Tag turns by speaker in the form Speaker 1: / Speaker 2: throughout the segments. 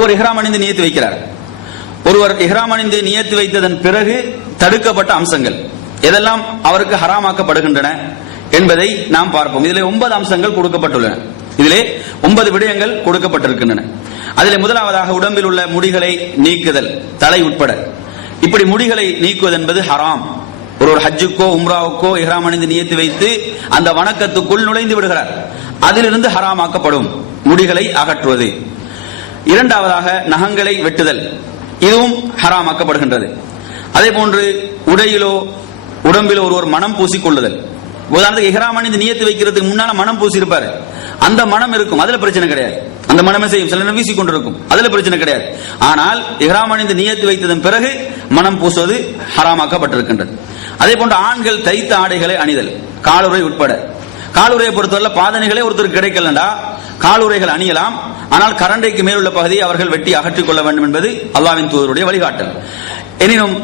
Speaker 1: ஒருவர் இஹ்ராம் அணிந்து நியத்து வைக்கிறார். ஒருவர் இஹ்ராம் அணிந்து நியத்து வைத்ததன் பிறகு தடுக்கப்பட்ட அம்சங்கள். எதெல்லாம் அவருக்கு ஹராமாக்கப்படுகின்றன என்பதை நாம் பார்ப்போம். இதிலே ஒன்பது அம்சங்கள் கொடுக்கப்பட்டுள்ளன. இதிலே ஒன்பது விடயங்கள் கொடுக்கப்பட்டிருக்கின்றன. அதில் முதலாவதாக உடம்பில் உள்ள முடிகளை நீக்குதல் தலை உட்பட. இப்படி முடிகளை நீக்குவது என்பது ஹராம். ஒரு ஒரு ஹஜ்ஜுக்கோ உம்ராவுக்கோ இஹ்ராம் அணிந்து நியத்து வைத்து அந்த வணக்கத்துக்குள் நுழைந்து விடுகிறார். அதிலிருந்து ஹராமாக்கப்படும். முடிகளை அகற்றுவது. இரண்டாவதாக நகங்களை வெட்டுதல். இதுவும் ஹராமாக்கப்படுகின்றது. அதே போன்று உடையிலோ உடம்பிலோ ஒருவர் மனம் பூசிக்கொள்ளுதல். உதாரணத்துக்கு இஹ்ராம் அணிந்து நியத்து வைக்கிறதுக்கு முன்னால மனம் பூசி இருப்பாரு அந்த மனம் இருக்கும் அதுல பிரச்சனை கிடையாது. அந்த மனமே செய்யும். சில நேரம் வீசி கொண்டிருக்கும் அதுல பிரச்சனை கிடையாது. ஆனால் இஹ்ராம் அணிந்து நியத்து வைத்ததன் பிறகு மனம் பூசுவது ஹராமாக்கப்பட்டிருக்கின்றது. அதே போன்று ஆண்கள் தைத்த ஆடைகளை அணிதல் காலுறை உட்பட. காலுறையை பொறுத்தவரை பாதனைகளே ஒருத்தருக்கு கிடைக்கலண்டா? காலுறைகள் அணியலாம். ஆனால் கரண்டைக்கு மேல் உள்ள பகுதியை அவர்கள் வெட்டி அகற்றிக் கொள்ள வேண்டும் என்பது அல்லாவின் தூதருடைய வழிகாட்டல். எனினும்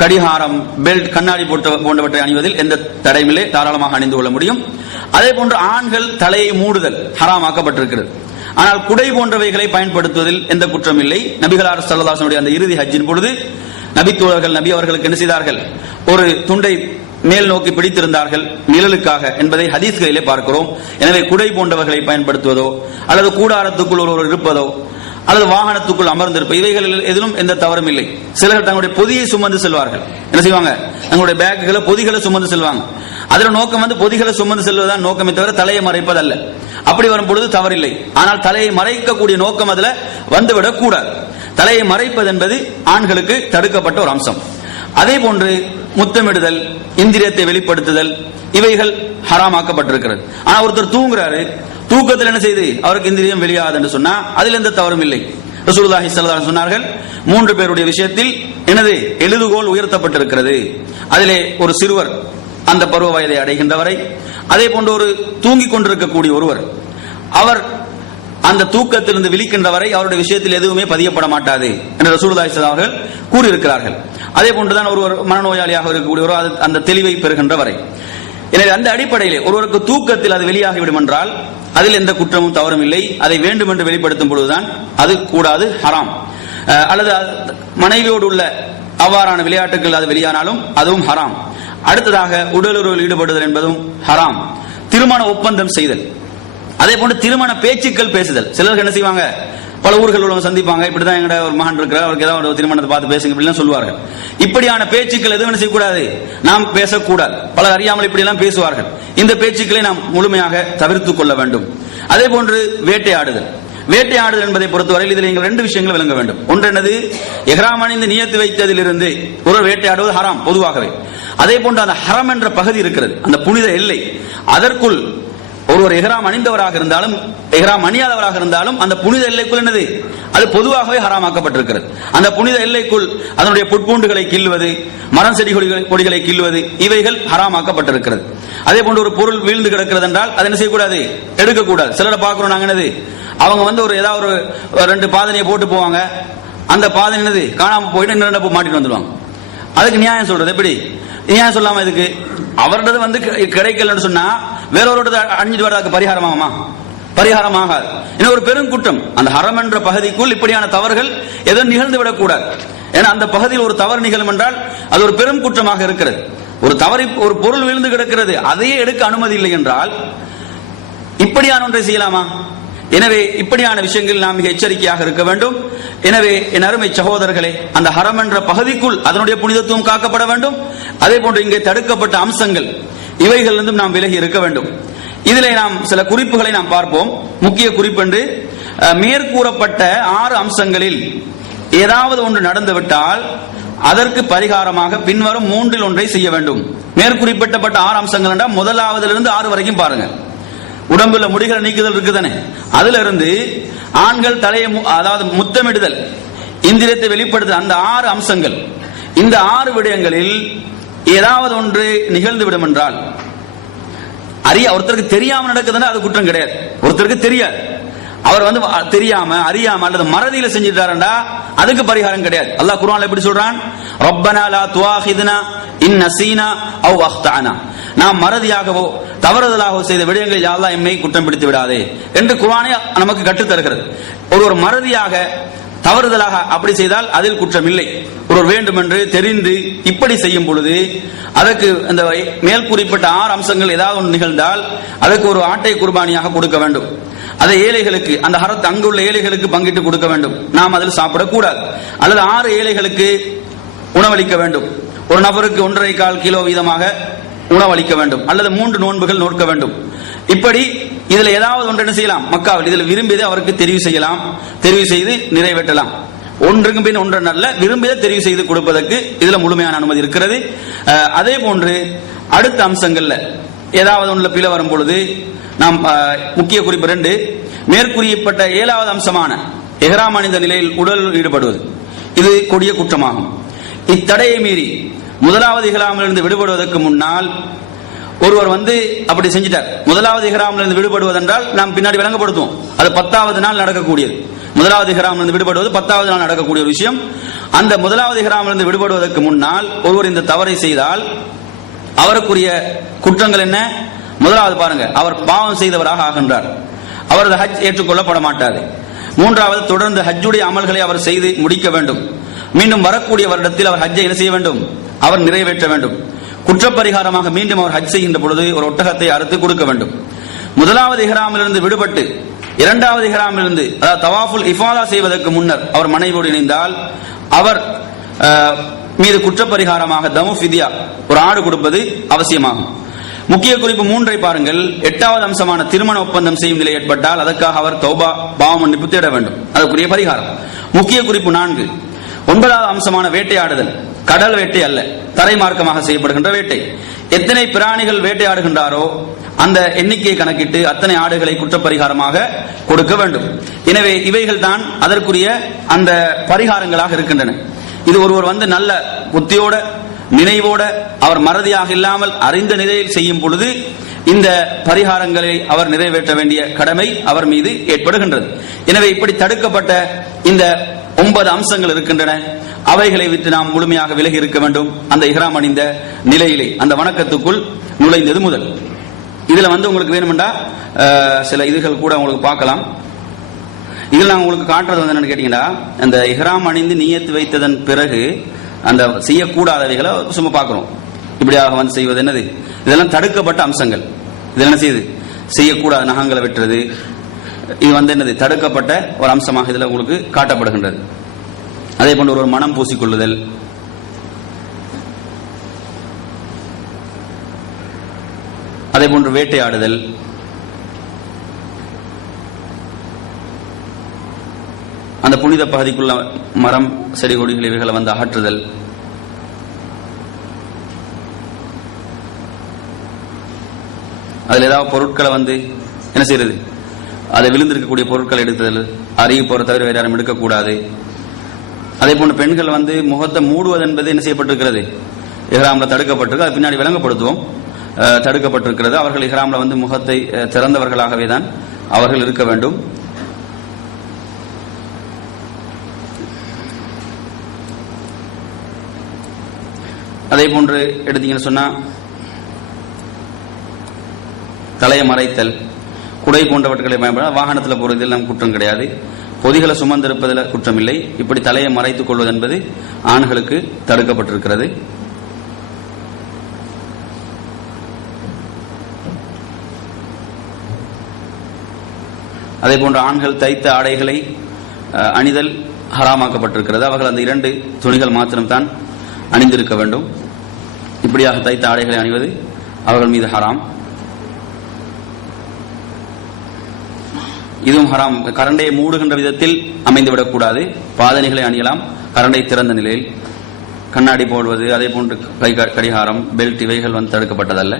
Speaker 1: கடிகாரம் பெல்ட் கண்ணாடி போட்ட போன்றவற்றை அணிவதில் எந்த தடையுமில்லை. தாராளமாக அணிந்து கொள்ள முடியும். அதே போன்று ஆண்கள் தலையை மூடுதல் ஹராமாக்கப்பட்டிருக்கிறது. ஆனால் குடை போன்றவைகளை பயன்படுத்துவதில் எந்த குற்றம் இல்லை நபிகளார் சல்லதாசனுடைய அந்த இறுதி ஹஜ்ஜின் பொழுது நபித்தோழர்கள் நபி அவர்களுக்கு என்ன செய்தார்கள்? ஒரு துண்டை மேல் நோக்கி பிடித்திருந்தார்கள் நிழலுக்காக என்பதை ஹதீஸ்களிலே பார்க்கிறோம். எனவே குடை போன்றவர்களை பயன்படுத்துவதோ அல்லது கூடாரத்துக்குள் ஒருவர் இருப்பதோ அல்லது வாகனத்துக்குள் அமர்ந்திருப்ப இவைகளில் எதிலும் எந்த தவறும் இல்லை. சிலர் தங்களுடைய பொதியை சுமந்து செல்வார்கள். என்ன செய்வாங்க? தங்களுடைய பேக்குகளை பொதிகளை சுமந்து செல்வாங்க. அதுல நோக்கம் வந்து பொதிகளை சுமந்து செல்வதுதான் நோக்கமே தவிர தலையை மறைப்பதல்ல. அப்படி வரும் பொழுது தவறில்லை. ஆனால் தலையை மறைக்கக்கூடிய நோக்கம் அதுல வந்துவிடக் கூடாது தலையை மறைப்பது என்பது ஆண்களுக்கு தடுக்கப்பட்ட ஒரு அம்சம். அதே போன்று முத்தமிடுதல் இந்திரியத்தை வெளிப்படுத்துதல் இவைகள் ஹராமாக்கப்பட்டிருக்கிறது. ஆனா ஒருத்தர் தூங்குறாரு தூக்கத்தில் என்ன செய்து? அவருக்கு இந்திரியம் வெளியாகாது என்று சொன்னா அதில் எந்த தவறும் இல்லை. ரசூலுல்லாஹி ஸல்லல்லாஹு சொன்னார்கள் மூன்று பேருடைய விஷயத்தில் எனது எழுதுகோல் உயர்த்தப்பட்டிருக்கிறது. அதிலே ஒரு சிறுவர் அந்த பருவ வயதை அடைகின்றவரை அதே போன்று ஒரு தூங்கிக் கொண்டிருக்கக்கூடிய ஒருவர் அவர் அந்த தூக்கத்திலிருந்து விழிக்கின்ற வரை அவருடைய விஷயத்தில் எதுவுமே பதியப்பட மாட்டாது என்று ரசூலுல்லாஹி அவர்கள் கூறியிருக்கிறார்கள். அதே போன்றுதான் ஒருவர் மனநோயாளியாக இருக்கக்கூடியவரோ அது- அந்த தெளிவை பெறுகின்ற வரை எனவே அந்த அடிப்படையிலே ஒருவருக்கு தூக்கத்தில் அது வெளியாகிவிடும் என்றால் அதில் எந்த குற்றமும் தவறும் இல்லை. அதை வேண்டும் என்று வெளிப்படுத்தும் பொழுதுதான் அது கூடாது ஹராம். அஹ், அல்லது மனைவியோடு உள்ள அவ்வாறான விளையாட்டுகள் அது வெளியானாலும் அதுவும் ஹராம். அடுத்ததாக உடலுறவில் ஈடுபடுதல் என்பதும் ஹராம். திருமண ஒப்பந்தம் செய்தல். அதே போன்று திருமண பேச்சுக்கள் பேசுதல். சிலருக்கு என்ன செய்வாங்க? பல ஊர்கள் உள்ளவங்க சந்திப்பாங்க. இப்படிதான் எங்கட ஒரு மகன் இருக்கிறார். அவருக்கு ஏதாவது ஒரு திருமணத்தை பார்த்து பேசுங்க இப்படிலாம் சொல்லுவார்கள். இப்படியான பேச்சுக்கள் எதுவும் செய்யக்கூடாது? நாம் பேசக்கூடாது. பலர் அறியாமல் இப்படி எல்லாம் பேசுவார்கள். இந்த பேச்சுக்களை நாம் முழுமையாக தவிர்த்துக் கொள்ள வேண்டும். அதே போன்று வேட்டையாடுதல். வேட்டையாடுதல் என்பதை பொறுத்தவரையில் இதில் நீங்கள் ரெண்டு விஷயங்கள் விளங்க வேண்டும். ஒன்று என்னது? எஹ்ராம் அணிந்து நியத்து வைத்ததிலிருந்து ஒரு வேட்டையாடுவது ஹராம் பொதுவாகவே. அதே போன்று அந்த ஹரம் என்ற பகுதி இருக்கிறது. அந்த புனித எல்லை. அதற்குள் ஒருவர் எஹ்ராம் அணிந்தவராக இருந்தாலும் எஹ்ராம் அணியாதவராக இருந்தாலும் அந்த புனித எல்லைக்குள் என்னது? அது பொதுவாகவே ஹராமாக்கப்பட்டிருக்கிறது. அந்த புனித எல்லைக்குள் அதனுடைய புட்பூண்டுகளை கிள்ளுவது மரம் செடி கொடிகளை கொடிகளை இவைகள் ஹராமாக்கப்பட்டிருக்கிறது. அதே போன்று ஒரு பொருள் வீழ்ந்து கிடக்கிறது என்றால் அதை என்ன செய்யக்கூடாது? எடுக்கக்கூடாது. சிலரை பார்க்கிறோம் நாங்க என்னது? அவங்க வந்து ஒரு ஏதாவது ஒரு ரெண்டு பாதனையை போட்டு போவாங்க. அந்த பாதனை என்னது? காணாம போயிட்டு இன்னும் மாட்டிட்டு வந்துடுவாங்க அதுக்கு நியாயம் சொல்றது எப்படி? நியாயம் சொல்லாம இதுக்கு அவரது வந்து கிடைக்கலன்னு சொன்னா வேறொருடது அணிஞ்சிட்டு வர்றதுக்கு பரிகாரமாகுமா? பரிகாரமாகாது. இன்னும் ஒரு பெரும் குற்றம். அந்த ஹரம் என்ற பகுதிக்குள் இப்படியான தவறுகள் எதுவும் நிகழ்ந்து விடக்கூடாது. ஏன்னா அந்த பகுதியில் ஒரு தவறு நிகழும் என்றால் அது ஒரு பெரும் குற்றமாக இருக்கிறது. ஒரு தவறி ஒரு பொருள் விழுந்து கிடக்கிறது. அதையே எடுக்க அனுமதி இல்லை என்றால் இப்படியான ஒன்றை செய்யலாமா? எனவே இப்படியான விஷயங்கள் நாம் மிக எச்சரிக்கையாக இருக்க வேண்டும். எனவே என் அருமை சகோதரர்களே அந்த ஹரம் என்ற பகுதிக்குள் அதனுடைய புனிதத்துவம் காக்கப்பட வேண்டும். அதே போன்று இங்கே தடுக்கப்பட்ட அம்சங்கள் இவைகளிலிருந்தும் நாம் விலகி இருக்க வேண்டும். இதிலே நாம் சில குறிப்புகளை நாம் பார்ப்போம். முக்கிய குறிப்பென்று மேற்கூறப்பட்ட ஆறு அம்சங்களில் ஏதாவது ஒன்று நடந்துவிட்டால் அதற்கு பரிகாரமாக பின்வரும் மூன்றில் ஒன்றை செய்ய வேண்டும். மேற்குறிப்பிட்டப்பட்ட ஆறு அம்சங்கள் என்றால் முதலாவதிலிருந்து ஆறு வரைக்கும் பாருங்கள். உடம்புல முடிகள் நீக்குதல் இருக்குதானே? அதுல இருந்து ஆண்கள் தலையை அதாவது முத்தமிடுதல் இந்திரியத்தை வெளிப்படுத்த அந்த ஆறு அம்சங்கள். இந்த ஆறு விடயங்களில் ஏதாவது ஒன்று நிகழ்ந்து விடும் என்றால் அறிய ஒருத்தருக்கு தெரியாம நடக்குதுன்னா அது குற்றம் கிடையாது. ஒருத்தருக்கு தெரியாது. அவர் வந்து தெரியாம அறியாம அல்லது மறதியில செஞ்சிட்டாருண்டா அதுக்கு பரிகாரம் கிடையாது. அல்லாஹ் குர்ஆன்ல எப்படி சொல்றான்? ரப்பனா லா துஆஹிதுனா இன் நசீனா அவ் அஹ்தானா நாம் மறதியாகவோ தவறுதலாகவோ செய்த விடயங்களில் யா எம்மை குற்றம் பிடித்து விடாதே என்று குர்ஆனே நமக்கு கற்றுத்தருகிறது ஒரு ஒரு மறதியாக தவறுதலாக அப்படி செய்தால் அதில் குற்றம் இல்லை ஒருவர் வேண்டுமென்று தெரிந்து இப்படி செய்யும் பொழுது அதற்கு இந்த மேல் குறிப்பிட்ட ஆறு அம்சங்கள் ஏதாவது ஒன்று நிகழ்ந்தால் அதற்கு ஒரு ஆட்டை குர்பானியாக கொடுக்க வேண்டும். அதை ஏழைகளுக்கு அந்த ஹரத் அங்குள்ள ஏழைகளுக்கு பங்கிட்டு கொடுக்க வேண்டும். நாம் அதில் சாப்பிடக்கூடாது. அல்லது ஆறு ஏழைகளுக்கு உணவளிக்க வேண்டும். ஒரு நபருக்கு ஒன்றரை கால் கிலோ வீதமாக உணவளிக்க வேண்டும் அல்லது மூன்று நோன்புகள் நோக்க வேண்டும். இப்படி இதுல ஏதாவது ஒன்று என்ன செய்யலாம்? மக்காவில். இதில் விரும்பியதை அவருக்கு தெரிவு செய்யலாம். தெரிவு செய்து நிறைவேற்றலாம். ஒன்றுக்கு பின் ஒன்று நல்ல விரும்பியதை தெரிவு செய்து கொடுப்பதற்கு இதுல முழுமையான அனுமதி இருக்கிறது. அதே போன்று அடுத்த அம்சங்கள்ல ஏதாவது ஒன்றுல பிழை வரும் பொழுது நாம் முக்கிய குறிப்பு ரெண்டு மேற்கூறியப்பட்ட ஏழாவது அம்சமான எஹ்ராம் நிலையில் உடல் ஈடுபடுவது. இது கொடிய குற்றமாகும். இத்தடையை மீறி முதலாவது இஹ்ராமிலிருந்து விடுபடுவதற்கு முன்னால் ஒருவர் வந்து அப்படி செஞ்சிட்டார். முதலாவது இஹ்ராமிலிருந்து விடுபடுவதென்றால் நாம் பின்னாடி விளங்கப்படுத்துவோம். அது பத்தாவது நாள் நடக்கக்கூடியது. முதலாவது இஹ்ராமிலிருந்து விடுபடுவது பத்தாவது நாள் நடக்கக்கூடிய ஒரு விஷயம். அந்த முதலாவது இஹ்ராமிலிருந்து விடுபடுவதற்கு முன்னால் ஒருவர் இந்த தவறை செய்தால் அவருக்குரிய குற்றங்கள் என்ன? முதலாவது பாருங்க அவர் பாவம் செய்தவராக ஆகின்றார். அவரது ஹஜ் ஏற்றுக்கொள்ளப்பட மாட்டாது. மூன்றாவது தொடர்ந்து ஹஜ்ஜுடைய அமல்களை அவர் செய்து முடிக்க வேண்டும். மீண்டும் வரக்கூடிய வருடத்தில் அவர் ஹஜ்ஜை என்ன செய்ய வேண்டும்? அவர் நிறைவேற்ற வேண்டும். குற்றப்பரிகாரமாக மீண்டும் அவர் ஹஜ் செய்கின்ற பொழுது ஒரு ஒட்டகத்தை அறுத்து கொடுக்க வேண்டும். முதலாவது இஹ்ராமிலிருந்து விடுபட்டு இரண்டாவது இஹ்ராமிலிருந்து அதாவது தவாஃபுல் இஃபாதா செய்வதற்கு முன்னர் அவர் மனைவியோடு இணைந்தால் அவர் மீது குற்றப்பரிகாரமாக தமு ஃபிதியா ஒரு ஆடு கொடுப்பது அவசியமாகும். முக்கிய குறிப்பு மூன்றை பாருங்கள். எட்டாவது அம்சமான திருமண ஒப்பந்தம் செய்யும் நிலை ஏற்பட்டால் அதற்காக அவர் தௌபா பாவம் மன்னிப்பு தேட வேண்டும். அதற்குரிய பரிகாரம். முக்கிய குறிப்பு நான்கு. ஒன்பதாவது அம்சமான வேட்டையாடுதல். கடல் வேட்டை அல்ல தரைமார்க்கமாக செய்யப்படுகின்ற வேட்டை. எத்தனை பிராணிகள் வேட்டையாடுகின்றாரோ அந்த எண்ணிக்கையை கணக்கிட்டு அத்தனை ஆடுகளை குற்றப்பரிகாரமாக கொடுக்க வேண்டும். எனவே இவைகள் தான் அதற்குரிய அந்த பரிகாரங்களாக இருக்கின்றன. இது ஒருவர் வந்து நல்ல புத்தியோட நினைவோட அவர் மறதியாக இல்லாமல் அறிந்த நிலையில் செய்யும் பொழுது இந்த பரிகாரங்களை அவர் நிறைவேற்ற வேண்டிய கடமை அவர் மீது ஏற்படுகின்றது. எனவே இப்படி தடுக்கப்பட்ட இந்த ஒன்பது அம்சங்கள் இருக்கின்றன. அவைகளை விட்டு நாம் முழுமையாக விலகி இருக்க வேண்டும். அந்த இஹ்ராம் அணிந்த நிலையிலே அந்த வணக்கத்துக்குள் நுழைந்தது முதல். இதுல வந்து உங்களுக்கு வேணுமெண்டா சில இதுகள் கூட உங்களுக்கு பார்க்கலாம். இதில் நான் உங்களுக்கு காட்டுறது வந்து என்னன்னு கேட்டீங்கன்னா அந்த இஹ்ராம் அணிந்து நியத்து வைத்ததன் பிறகு அந்த செய்யக்கூடாதவைகளை சும்மா பார்க்கிறோம் இப்படியாக வந்து செய்வது என்னது? இதெல்லாம் தடுக்கப்பட்ட அம்சங்கள். இதெல்லாம் என்ன செய்யுது? செய்யக்கூடாத நகங்களை வெட்டுறது இது வந்து என்னது தடுக்கப்பட்ட ஒரு அம்சமாக இதில் உங்களுக்கு காட்டப்படுகின்றது. அதே போன்று ஒரு மனம் பூசிக்கொள்ளுதல். அதே போன்று வேட்டையாடுதல். அந்த புனித பகுதிக்குள்ள மரம் செடி கொடிகள் இவைகளை வந்து அகற்றுதல். அதுல ஏதாவது பொருட்களை வந்து என்ன செய்யறது? அதை விழுந்திருக்கக்கூடிய பொருட்களை எடுத்தல் அறிவு போற தவிர வேற யாரும் எடுக்கக்கூடாது. அதே போன்று பெண்கள் வந்து முகத்தை மூடுவது என்பது என்ன செய்யப்பட்டிருக்கிறது? இஹ்ராமில் தடுக்கப்பட்டிருக்கு அது பின்னாடி விளங்கப்படுத்துவோம். தடுக்கப்பட்டிருக்கிறது. அவர்கள் இஹ்ராமில் வந்து முகத்தை திறந்தவர்களாகவே தான் அவர்கள் இருக்க வேண்டும். அதே போன்று எடுத்தீங்கன்னு சொன்னா தலையை மறைத்தல் குடை போன்றவற்றை பயன்பட வாகனத்தில் போறது எல்லாம் குற்றம் கிடையாது. பொதிகளை சுமந்திருப்பதில் குற்றம் இல்லை இப்படி தலையை மறைத்துக் கொள்வது என்பது ஆண்களுக்கு தடுக்கப்பட்டிருக்கிறது. அதே போன்று ஆண்கள் தைத்த ஆடைகளை அணிதல் ஹராமாக்கப்பட்டிருக்கிறது. அவர்கள் அந்த இரண்டு துணிகள் மாத்திரம்தான் அணிந்திருக்க வேண்டும். இப்படியாக தைத்த ஆடைகளை அணிவது அவர்கள் மீது ஹராம். இதுவும் ஹராம். கரண்டையை மூடுகின்ற விதத்தில் அமைந்துவிடக்கூடாது. பாதணிகளை அணியலாம். கரண்டை திறந்த நிலையில் கண்ணாடி போடுவது அதே போன்று கை கடிகாரம் பெல்ட் இவைகள் வந்து தடுக்கப்பட்டதல்ல.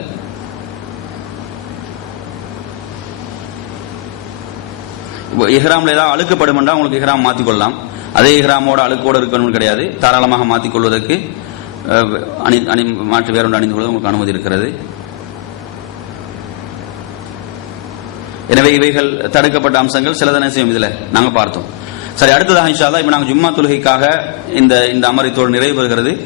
Speaker 1: இஹ்ராம்ல ஏதாவது அழுக்கப்படும் என்றால் உங்களுக்கு இஹ்ராம் மாற்றிக்கொள்ளலாம் அதே இஹ்ராமோட அழுக்கோடு இருக்கணும்னு கிடையாது. தாராளமாக மாற்றிக்கொள்வதற்கு அஹ், அணி அணி மாற்று வேறொன்று அணிந்து கொள்வது உங்களுக்கு அனுமதி இருக்கிறது. எனவே இவைகள் தடுக்கப்பட்ட அம்சங்கள். சிலதனை செய்யும் இதுல? நாங்க பார்த்தோம். சரி அடுத்ததாக இன்ஷா அல்லாஹ் இப்ப நாங்க ஜும்மா தொழுகைக்காக இந்த இந்த அமரித்தோடு நிறைவு பெறுகிறது.